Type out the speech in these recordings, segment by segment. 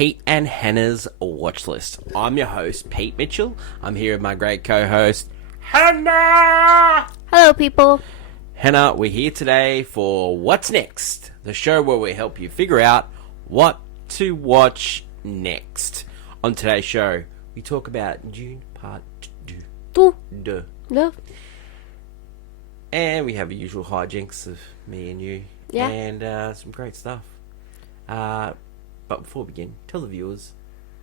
Pete and Hannah's Watch List. I'm your host, Pete Mitchell. I'm here with my great co-host, Hannah! Hello, people. Hannah, we're here today for What's Next, the show where we help you figure out what to watch next. On today's show, we talk about Dune Part 2. No. And we have the usual hijinks of me and you. Yeah. And some great stuff. But before we begin, tell the viewers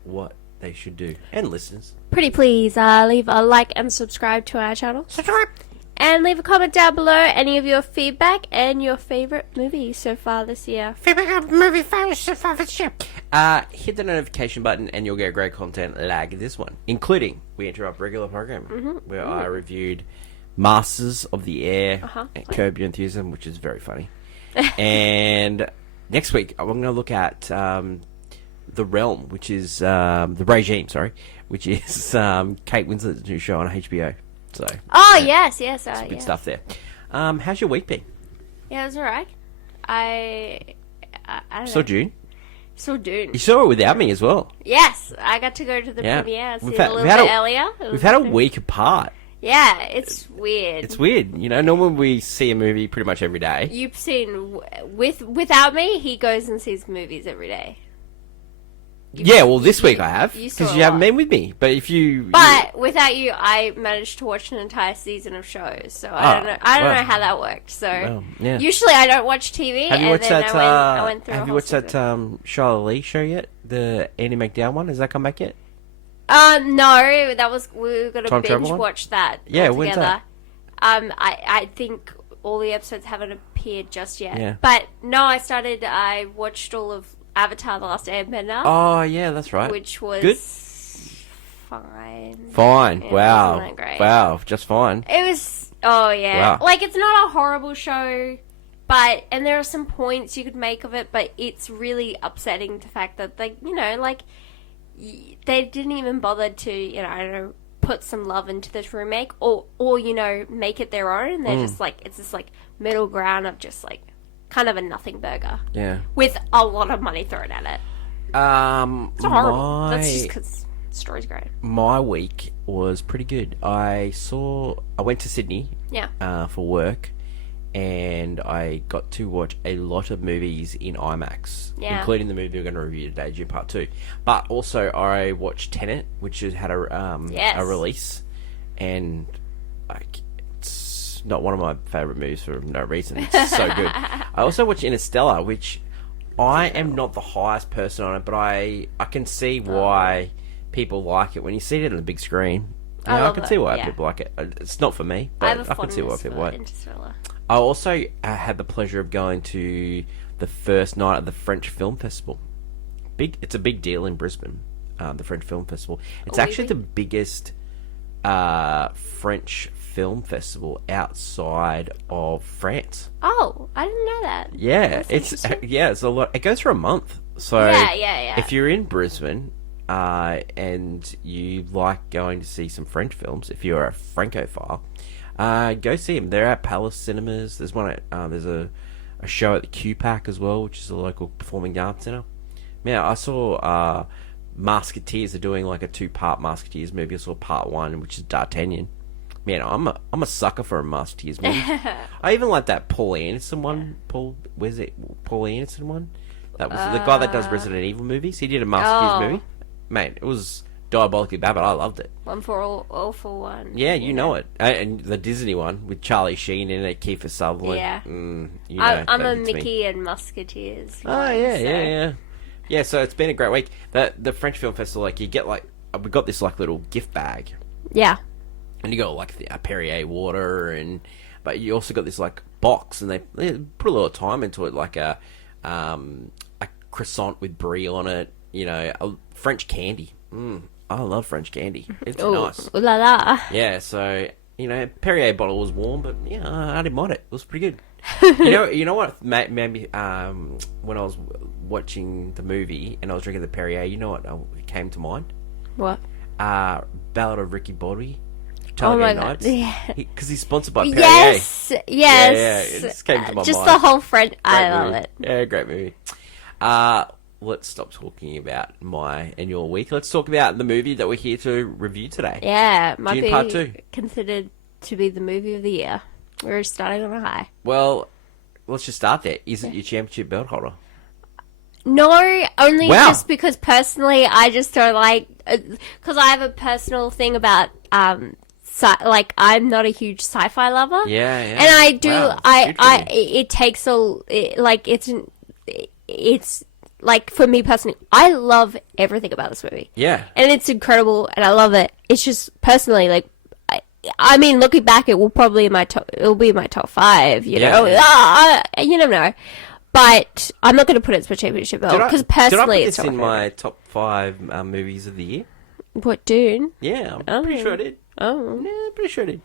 what they should do. And listeners. Pretty please leave a like and subscribe to our channel. Subscribe! And leave a comment down below any of your feedback and your favourite movies so far this year. Favorite movie so far this year. Hit the notification button and you'll get great content like this one. Including, we interrupt regular programming, where I reviewed Masters of the Air and Curb Your Enthusiasm, which is very funny. And next week, I'm going to look at The Realm, which is The Regime, which is Kate Winslet's new show on HBO. So, yes. some good stuff there. How's your week been? Yeah, it was alright. I don't know. Saw Dune? Saw Dune. You saw it without me as well. Yes, I got to go to the premiere. I see it a little bit earlier. We've had a week apart. Yeah, it's weird. It's weird. You know, normally we see a movie pretty much every day. You've seen... Without me, he goes and sees movies every day. This week I have. Because you haven't been with me. But if you... But without you, I managed to watch an entire season of shows. So I don't know. I don't know how that worked. So usually I don't watch TV. Have you watched that? I went through. Have you watched that Charlotte Lee show yet? The Andy McDowell one. Has that come back yet? No. That was we were gonna Time binge watch that. Yeah, all when's together. that? I think all the episodes haven't appeared just yet. Yeah. But no, I watched all of Avatar: The Last Airbender. Oh yeah, that's right. Which was good. Fine. Fine. Wow. It wasn't that great. Wow. Just fine. It was. Oh yeah. Wow. Like, it's not a horrible show, and there are some points you could make of it, but it's really upsetting the fact that they didn't even bother to I don't know, put some love into this remake or make it their own. They're just like, it's this like middle ground of just like kind of a nothing burger. Yeah. With a lot of money thrown at it. It's horrible. That's just because the story's great. My week was pretty good. I went to Sydney. Yeah. For work, and I got to watch a lot of movies in IMAX, including the movie we're going to review today, Dune Part 2. But also, I watched Tenet, which has had a release, and it's not one of my favourite movies for no reason. It's so good. I also watched Interstellar, which I am not the highest person on it, but I can see why people like it when you see it on the big screen. I can see why people like it. It's not for me, but I can see why people like it. I also had the pleasure of going to the first night of the French Film Festival. It's a big deal in Brisbane, the French Film Festival. It's actually the biggest French film festival outside of France. Oh, I didn't know that. Yeah, it's a lot. It goes for a month. So if you're in Brisbane and you like going to see some French films, if you're a Francophile, go see them. They're at Palace Cinemas. There's one at there's a show at the QPAC as well, which is a local performing arts centre. Man, I saw Musketeers are doing like a 2-part Musketeers movie. I saw part 1, which is D'Artagnan. Man, I'm a sucker for a Musketeers movie. I even like that Paul Anderson one. Paul Anderson one? That was the guy that does Resident Evil movies. He did a Musketeers movie. Man, it was diabolically bad, but I loved it. One for all for one. Yeah, you know it. And the Disney one with Charlie Sheen in it, Kiefer Sutherland. Yeah. I'm a Mickey and Musketeers. Oh, yeah. Yeah, so it's been a great week. The French Film Festival, like, you get, like, we got this, like, little gift bag. Yeah. And you got, like, the Perrier water, but you also got this, like, box, and they put a lot of time into it, like a croissant with brie on it, a French candy. I love French candy. It's nice. Ooh la la. Yeah, so, Perrier bottle was warm, but, I didn't mind it. It was pretty good. you know what maybe when I was watching the movie and I was drinking the Perrier, you know what came to mind? What? Ballad of Ricky Bobby. Oh my god! Because he's sponsored by Perrier. Yes. Yeah, it just came to my mind. Just the whole French. I love it. Yeah, great movie. let's stop talking about my and your week. Let's talk about the movie that we're here to review today. Yeah, might Dune be Part 2. considered to be the movie of the year. We're starting on a high. Well, let's just start there. Is it your championship belt holder? No, only just because personally I just don't like... Because I have a personal thing about... like, I'm not a huge sci-fi lover. Yeah, yeah. And I do... Wow, it takes it's... Like, for me personally, I love everything about this movie. Yeah. And it's incredible, and I love it. It's just, personally, like... I mean, looking back, it will probably it'll be in my top 5, you know? You never know. But I'm not going to put it as my championship belt, because personally it's in my top 5 movies of the year? What, Dune? Yeah, I'm pretty sure I did. Oh. Yeah, pretty sure I did.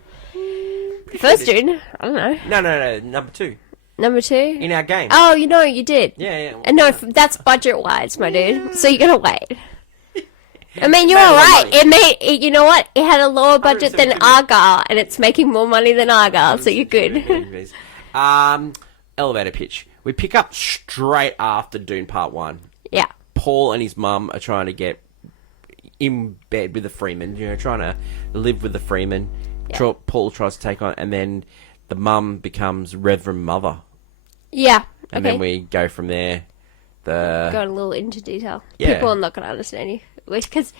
First Dune? I don't know. No, number 2. Number 2? In our game. Oh, you did. Yeah. No, that's budget-wise, my dude. So you're going to wait. I mean, you're alright. You know what? It had a lower budget than Argyle, and it's making more money than Argyle, so you're good. Elevator pitch. We pick up straight after Dune Part 1. Yeah. Paul and his mum are trying to get in bed with the Freeman, trying to live with the Freeman. Yeah. Paul tries to take on, and then the mum becomes Reverend Mother. Yeah. And then we go from there. Got a little into detail. Yeah. People are not going to understand you. Because,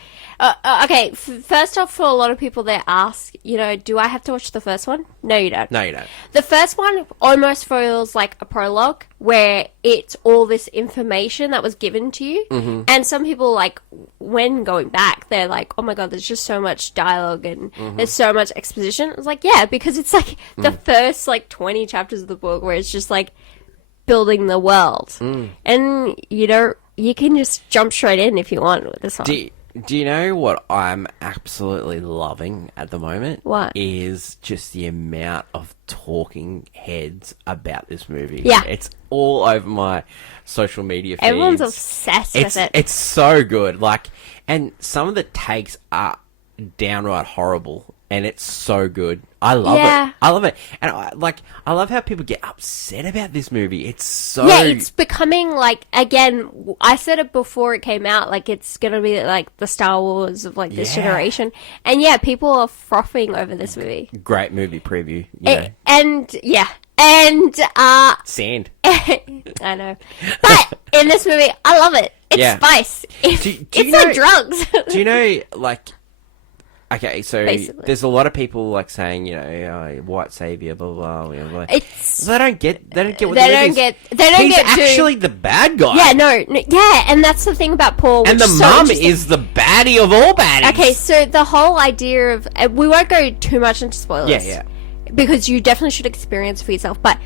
first off, for a lot of people that ask, do I have to watch the first one? No, you don't. No, you don't. The first one almost feels like a prologue where it's all this information that was given to you. Mm-hmm. And some people, like, when going back, they're like, oh my god, there's just so much dialogue and there's so much exposition. It's like, yeah, because it's like the first, 20 chapters of the book where it's just, building the world. And, you can just jump straight in if you want with this one. Do you know what I'm absolutely loving at the moment? What? Is just the amount of talking heads about this movie. Yeah. It's all over my social media feeds. Everyone's obsessed with it. It's so good. And some of the takes are downright horrible. And it's so good. I love it. I love it. And I love how people get upset about this movie. It's so... Yeah, it's becoming, again, I said it before it came out, it's going to be, the Star Wars of, this generation. And, people are frothing over this movie. Great movie preview. Sand. I know. But, in this movie, I love it. It's spice. It's like drugs. Do you know, okay, so basically, there's a lot of people saying, white savior, blah blah blah. Blah. They don't get what He's actually the bad guy. Yeah, no, yeah, and that's the thing about Paul. And the mum is the baddie of all baddies. Okay, so the whole idea of we won't go too much into spoilers. Yeah, because you definitely should experience it for yourself. But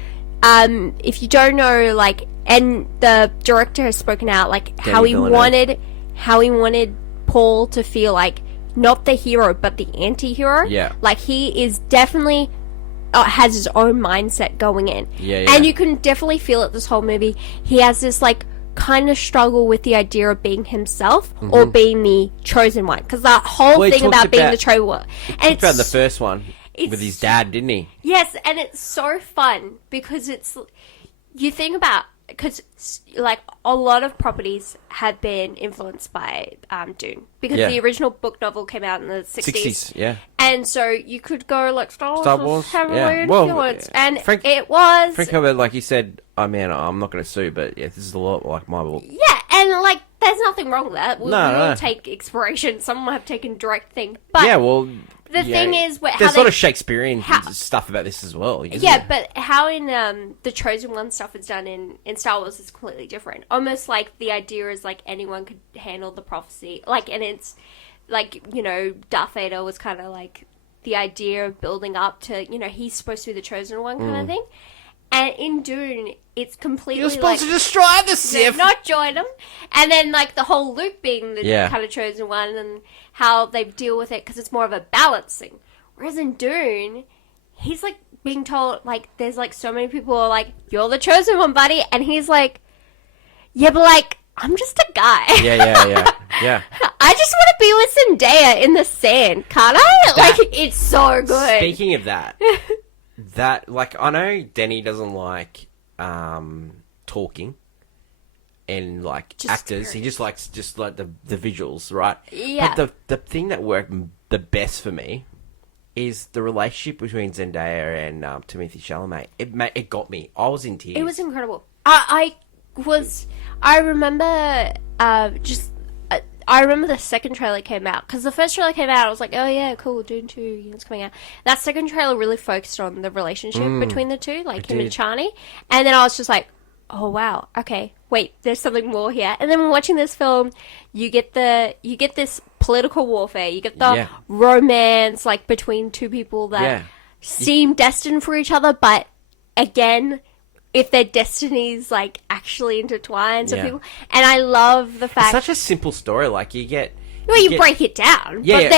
if you don't know, and the director has spoken out, how he wanted Paul to feel not the hero, but the anti-hero. Yeah. He is definitely has his own mindset going in. Yeah. And you can definitely feel it this whole movie. He has this, kind of struggle with the idea of being himself or being the chosen one. Because the whole thing about being the chosen one. He talked about the first one with his dad, didn't he? Yes, and it's so fun because it's... You think about... Because, a lot of properties have been influenced by Dune. Because the original book novel came out in the 60s. Yeah. And so you could go, Star Wars was heavily influenced. And it was... Frank Herbert, he said, I'm not going to sue, but this is a lot like my book. Yeah, and, there's nothing wrong with that. We all take inspiration. Some have taken direct thing. But yeah, well... The thing is... There's a lot of Shakespearean stuff about this as well. But how in the Chosen One stuff is done in Star Wars is completely different. Almost the idea is anyone could handle the prophecy. And it's Darth Vader was kind of the idea of building up to, he's supposed to be the Chosen One kind of thing. And in Dune, it's completely You're supposed to destroy the Sith! Not join them. And then, the whole Luke being the kind of Chosen One and how they deal with it, because it's more of a balancing. Whereas in Dune, he's, being told, there's, so many people who are you're the Chosen One, buddy. And he's yeah, but, I'm just a guy. Yeah. I just want to be with Zendaya in the sand, can't I? It's so good. Speaking of that... I know Denny doesn't like talking, in like Just actors. He just likes the visuals, right? Yeah. But the thing that worked the best for me is the relationship between Zendaya and Timothée Chalamet. It got me. I was in tears. It was incredible. I remember I remember the second trailer came out, because the first trailer came out, I was like, oh yeah, cool, Dune 2, it's coming out. That second trailer really focused on the relationship between the two, like him and Chani, and then I was just like, oh wow, okay, wait, there's something more here. And then when watching this film, you get this political warfare, you get the romance, like, between two people that seem destined for each other, but again, if their destinies like actually intertwine, so people, and I love the fact it's such a simple story. Like you break it down, but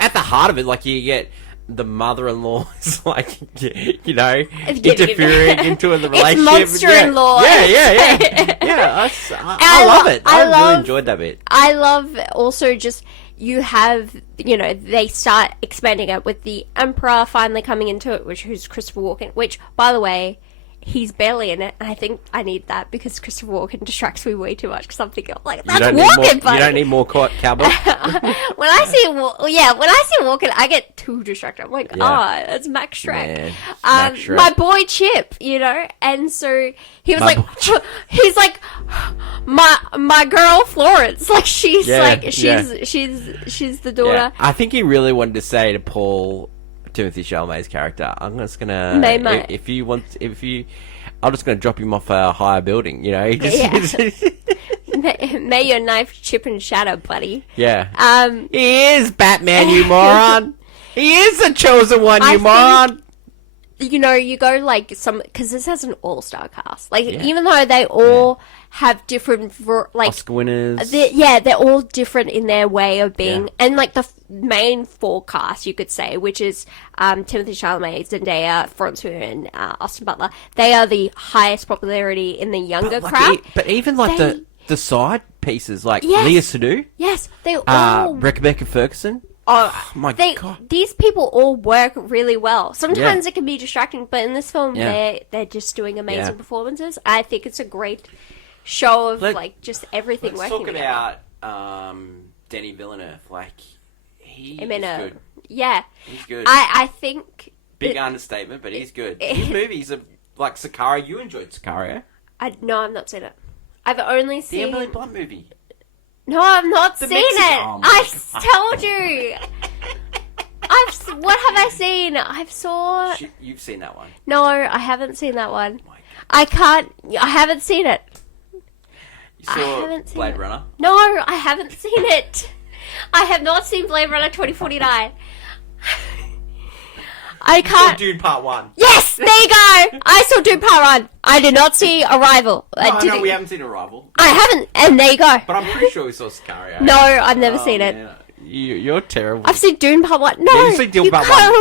at the heart of it, like you get the mother-in-law is like interfering into the relationship. It's monster-in-law. Yeah. I love it. I really enjoyed that bit. I love also just. You have, they start expanding it with the Emperor finally coming into it, who's Christopher Walken, which, by the way, he's barely in it, and I think I need that because Christopher Walken distracts me way too much, because I'm thinking, like, that's Walken, buddy! You don't need more cowboy? When I see Walken, I get too distracted. I'm like, that's Max Shrek. Max Shrek. My boy Chip, and so he was he's like, my girl Florence, like, she's she's the daughter. Yeah. I think he really wanted to say to Paul, Timothée Chalamet's character, I'm just gonna I'm just gonna drop him off a higher building, He just, May your knife chip and shatter, buddy. Yeah. He is Batman, you moron. He is the chosen one, you moron. You go like because this has an all-star cast. Like even though they all have different Oscar winners. They're all different in their way of being, and like the main four cast, you could say, which is Timothée Chalamet, Zendaya, Florence Pugh, and Austin Butler. They are the highest popularity in the younger crowd. But even like the side pieces, like Leah Seydoux, they all Rebecca Ferguson. Oh my God! These people all work really well. Sometimes it can be distracting, but in this film, they're just doing amazing performances. I think it's a great show of just everything working. Let's talk about Denis Villeneuve. Like he's good. Yeah, he's good. I think understatement, but he's good. His movies are like Sicario. You enjoyed Sicario? No, I've not seen it. I've only the seen Emily Blunt movie. No, I've not seen it. I told you. What have I seen? You've seen that one? No, I haven't seen that one. I haven't seen it. You saw Blade Runner? No, I haven't seen it. I have not seen Blade Runner 2049. I can't. Dune Part 1. Yes, there you go. I saw Dune Part 1. I did not see Arrival. No, we haven't seen Arrival. I haven't, and there you go. But I'm pretty sure we saw Sicario. No, I've never seen it. You're terrible. I've seen Dune Part 1. No, you've seen Dune Part 1.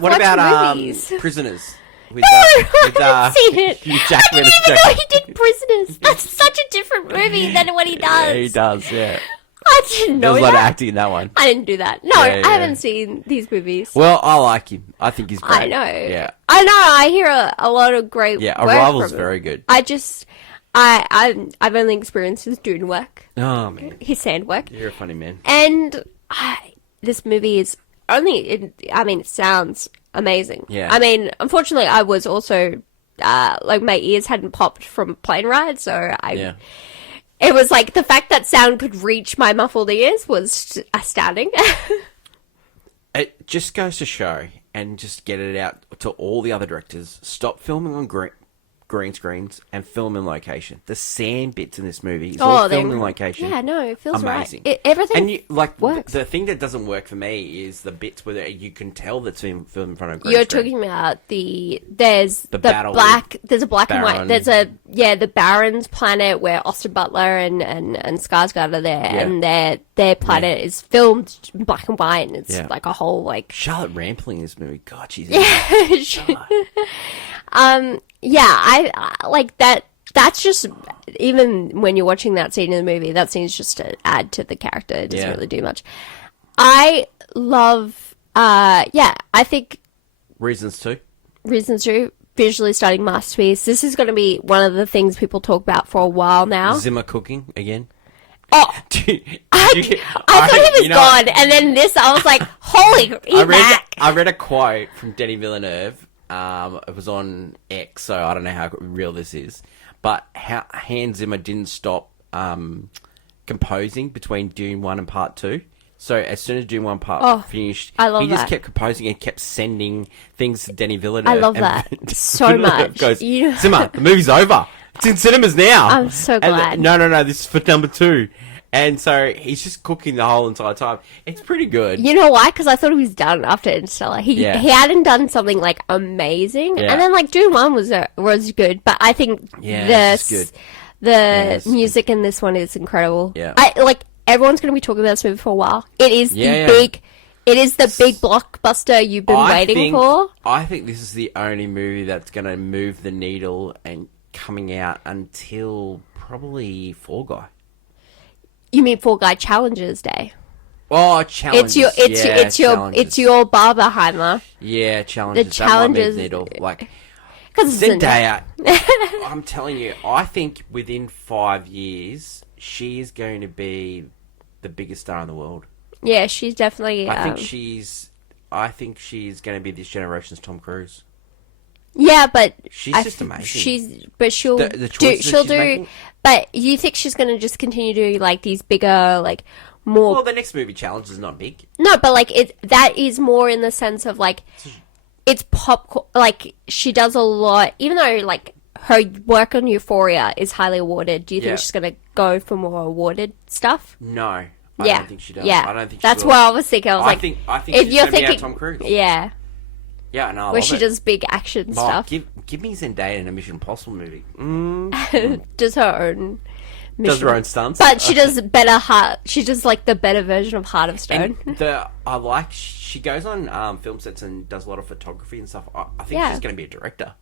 What about Prisoners? No, I haven't seen it. I didn't even know he did Prisoners. That's such a different movie than what he does. Yeah, he does, yeah. I didn't know There's a lot of acting in that one. I didn't do that. No, I haven't seen these movies. Well, I like him. I think he's great. I know. Yeah. I know. I hear a lot of great work Arrival's from him. very good. I've only experienced his Dune work. Oh, man. His sand work. You're a funny man. And this movie is it sounds amazing. Yeah. I mean, unfortunately, I was also, my ears hadn't popped from a plane ride, so it was like the fact that sound could reach my muffled ears was astounding. It just goes to show, and just get it out to all the other directors, stop filming on green screens and film in location. The sand bits in this movie is all filmed in location. Yeah, no, it feels amazing. Right. Everything works. The thing that doesn't work for me is the bits where you can tell that's being filmed in front of green You're screen. talking about there's a black Baron. and white. There's the Baron's planet where Austin Butler and Skarsgård are there, and their planet is filmed in black and white, and it's like a whole like Charlotte Rampling in this movie. God, she's I like that. That's just, even when you're watching that scene in the movie, that scene's just to add to the character. It doesn't really do much. I love, I think... Reasons to, visually stunning masterpiece. This is going to be one of the things people talk about for a while now. Zimmer cooking again. Oh, I thought he was gone, and then this, I was like, "Holy, he's back!" I read a quote from Denis Villeneuve. It was on X, so I don't know how real this is, but Hans Zimmer didn't stop composing between Dune 1 and Part 2. So as soon as Dune 1 part finished, he just kept composing and kept sending things to Denis Villeneuve. I love that so much. Goes, Zimmer, the movie's over. It's in cinemas now. I'm so glad. No, this is for number 2. And so he's just cooking the whole entire time. It's pretty good. You know why? Because I thought he was done after Interstellar. He hadn't done something like amazing, and then like Dune 1 was good, but I think the music in this one is incredible. Yeah, everyone's going to be talking about this movie for a while. It is big blockbuster you've been waiting for. I think this is the only movie that's going to move the needle and coming out until probably Fall Guy. You mean Fall Guy Challengers Day? Oh, Challenges. It's your Barbenheimer. Yeah, Challenges. The Challenges. Needle. Like, because Zendaya. I'm telling you, I think within 5 years, she is going to be the biggest star in the world. Yeah, she's definitely. I think she's going to be this generation's Tom Cruise. Yeah, but she's just amazing. She'll do. Making? But you think she's going to just continue doing like these bigger, like more? Well, the next movie Challenge is not big. No, but like that is more in the sense of like it's pop. Like she does a lot, even though like her work on Euphoria is highly awarded. Do you think she's going to go for more awarded stuff? No, I don't think she does. Yeah, I don't think that's she what I was thinking. I think if you're thinking Tom Cruise. Yeah. Yeah, no, where she does big action stuff. Give me Zendaya in a Mission Impossible movie. Does her own mission. Does her own stunts. But she does better Heart. She does like the better version of Heart of Stone. And she goes on film sets and does a lot of photography and stuff. I think she's going to be a director.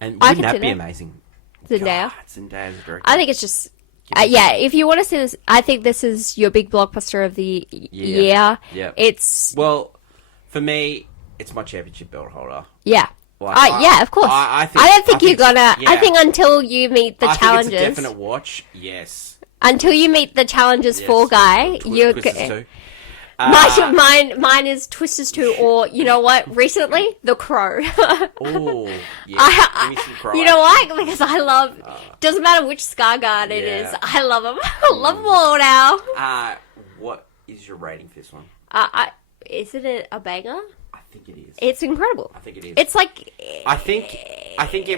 And wouldn't that be amazing? Zendaya? Zendaya's a director. I think it's just... if you want to see this, I think this is your big blockbuster of the year. Yeah. It's... Well, for me... It's my championship belt holder. Yeah. Yeah, of course. I don't think you're gonna... Yeah. I think until you meet the challenges... I think it's a definite watch, yes. Until you meet the challenges Fall Guy, you're... Twisters 2. Mine is Twisters 2, or, you know what, recently, The Crow. Oh, yeah. Give me some Crow. You know why? Because I love... doesn't matter which Skarsgård it is. I love them. I love them all now. What is your rating for this one? Is it a banger? I think it is. It's incredible. I think it is. It's like... I think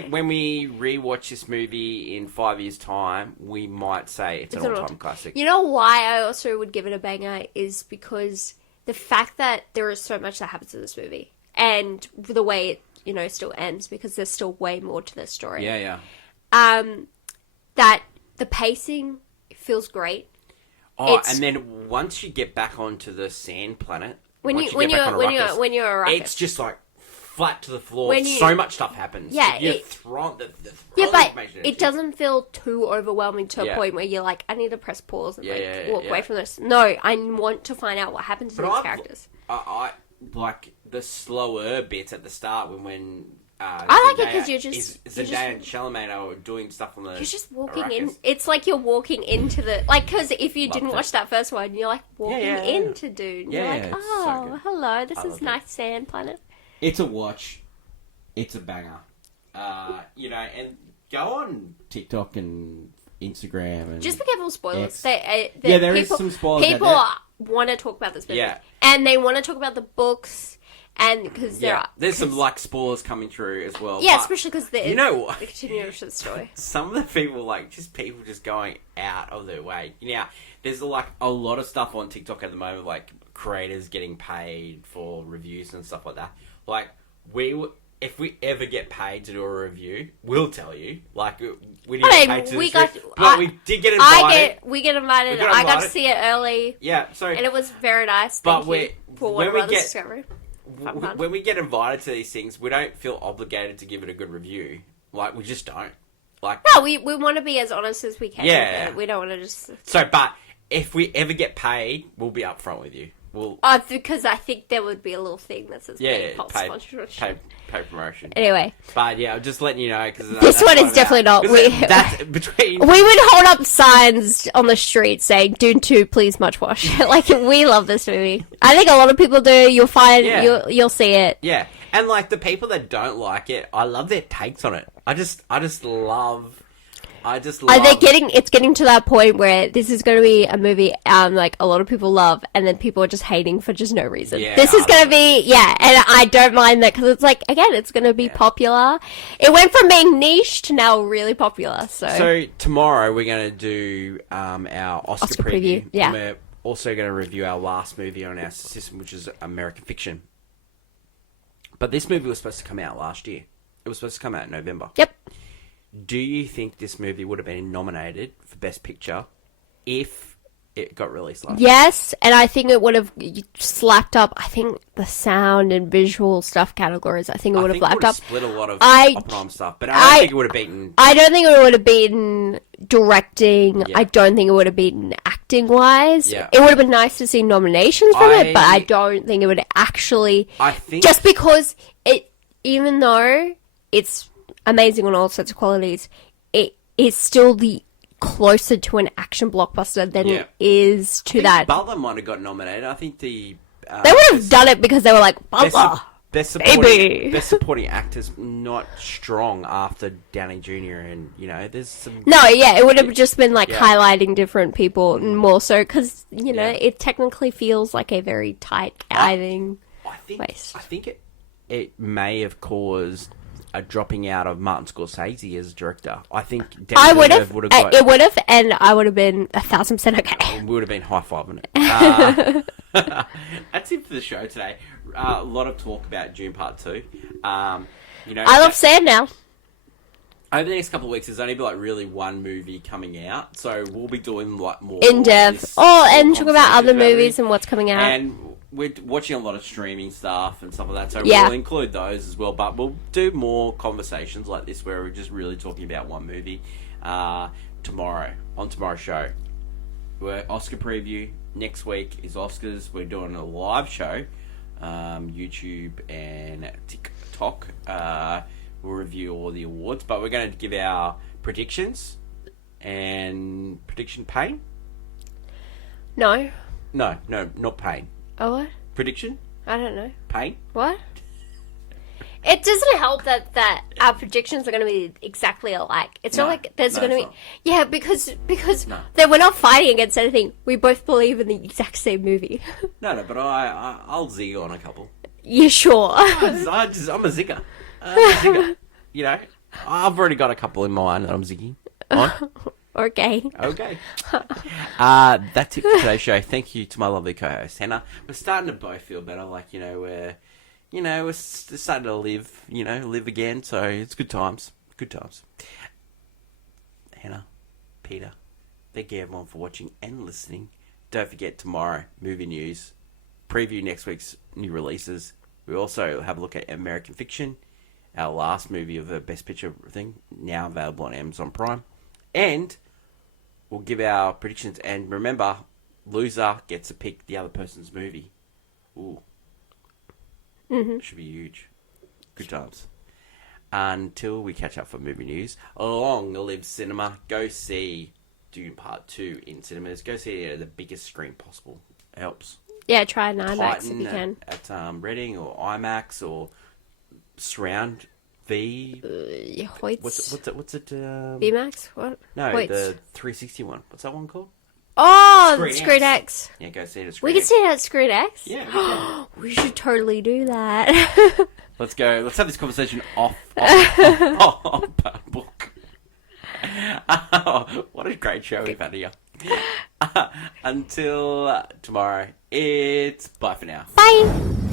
when we rewatch this movie in 5 years' time, we might say it's an all-time classic. You know why I also would give it a banger is because the fact that there is so much that happens in this movie, and the way it, still ends, because there's still way more to this story. Yeah. That the pacing feels great. And then once you get back onto the sand planet... When you're a ruckus, it's just like flat to the floor. So much stuff happens. Yeah, but it doesn't feel too overwhelming to a point where you're like, I need to press pause and walk away from this. No, I want to find out what happens to these characters. I like the slower bits at the start when I like it because you're just... Zendaya and Chalamet are doing stuff on the... You're just walking in... It's like you're walking into the... Like, because if you didn't watch that first one, you're like walking into Dune. You're like, oh, hello, this is nice sand planet. It's a watch. It's a banger. And go on TikTok and Instagram and... Just be careful of spoilers. There is some spoilers. People want to talk about this movie. Yeah. And they want to talk about the books... And because there's some spoilers coming through as well. Yeah, especially because the what? The continuation of the story. Some of the people people just going out of their way. There's a lot of stuff on TikTok at the moment, like creators getting paid for reviews and stuff like that. Like if we ever get paid to do a review, we'll tell you. Like we didn't get paid to do this but we did get invited. We get invited. I got to see it early. Yeah, so and it was very nice. Thank you for Warner Brothers Discovery. When we get invited to these things, we don't feel obligated to give it a good review. We just don't. No, we want to be as honest as we can. Yeah. We don't want to just... But if we ever get paid, we'll be upfront with you. Well, because I think there would be a little thing that says pay sponsorship. Pay promotion. Anyway. But yeah, I'm just letting you know. Cause this one is definitely not. That's between... We would hold up signs on the street saying, Dune 2, please much watch. Like, we love this movie. I think a lot of people do. You'll find, you'll see it. Yeah. And like the people that don't like it, I love their takes on it. I just love... It's getting to that point where this is going to be a movie like a lot of people love, and then people are just hating for just no reason. Yeah, this is going to be, and I don't mind that because it's like, again, it's going to be popular. It went from being niche to now really popular. So tomorrow we're going to do our Oscar preview. Yeah. And we're also going to review our last movie on our system, which is American Fiction. But this movie was supposed to come out last year. It was supposed to come out in November. Yep. Do you think this movie would have been nominated for Best Picture if it got released last year? Yes, and I think it would have slapped up, I think, the sound and visual stuff categories. I think it would have lapped up. Split a lot of Oppenheimer stuff, but I don't think it would have beaten... I don't think it would have beaten directing. Yeah. I don't think it would have beaten acting-wise. Yeah. It would have been nice to see nominations from it, but I don't think it would actually... Just because it, even though it's amazing on all sorts of qualities, it is still the closer to an action blockbuster than it is to that. Butler might have got nominated. I think they would have done it because they were like, Butler, best supporting actor's not strong after Downey Jr. and there's some... No, yeah, it would have just been like highlighting different people and more so because it technically feels like a very tight race. I think it may have caused a dropping out of Martin Scorsese as director. I think I would have. It would have, and I would have been 1,000% okay. We would have been high-fiving it. That's it for the show today. A lot of talk about Dune Part 2. I love sand now. Over the next couple of weeks, there's only really one movie coming out, so we'll be doing more in depth. And talk about other movies and what's coming out. And we're watching a lot of streaming stuff and stuff like that, so we'll include those as well. But we'll do more conversations like this where we're just really talking about one movie tomorrow on tomorrow's show. We're Oscar preview. Next week is Oscars. We're doing a live show, YouTube and TikTok. We'll review all the awards, but we're going to give our predictions and prediction pain. No, not pain. Oh, what? Prediction? I don't know. Pain? What? It doesn't help that our predictions are going to be exactly alike. It's not like there's going to be... Not. Yeah, because then we're not fighting against anything. We both believe in the exact same movie. No, but I'll zig on a couple. You sure? I'm a zigger. I've already got a couple in mind that I'm zigging on. Okay. That's it for today's show. Thank you to my lovely co-host Hannah. We're starting to both feel better. We're starting to live again. So it's good times. Hannah, Peter, thank you everyone for watching and listening. Don't forget tomorrow, movie news, preview next week's new releases. We also have a look at American Fiction, our last movie of the Best Picture thing, now available on Amazon Prime. And we'll give our predictions. And remember, loser gets to pick the other person's movie. Ooh. Mm-hmm. Should be huge. Good times. Until we catch up for movie news, long live cinema. Go see Dune Part 2 in cinemas. Go see it at the biggest screen possible. It helps. Yeah, try an IMAX if you can. At Reading or IMAX or Surround V. Hoyts. What's it? VMAX? What? No, Hoyts. The 360 one. What's that one called? Oh, Screen X. Yeah, go see it at Screen X. We can see it at Screen X? Yeah, we should totally do that. Let's go. Let's have this conversation off book. What a great show we've had here. Until tomorrow, it's bye for now. Bye.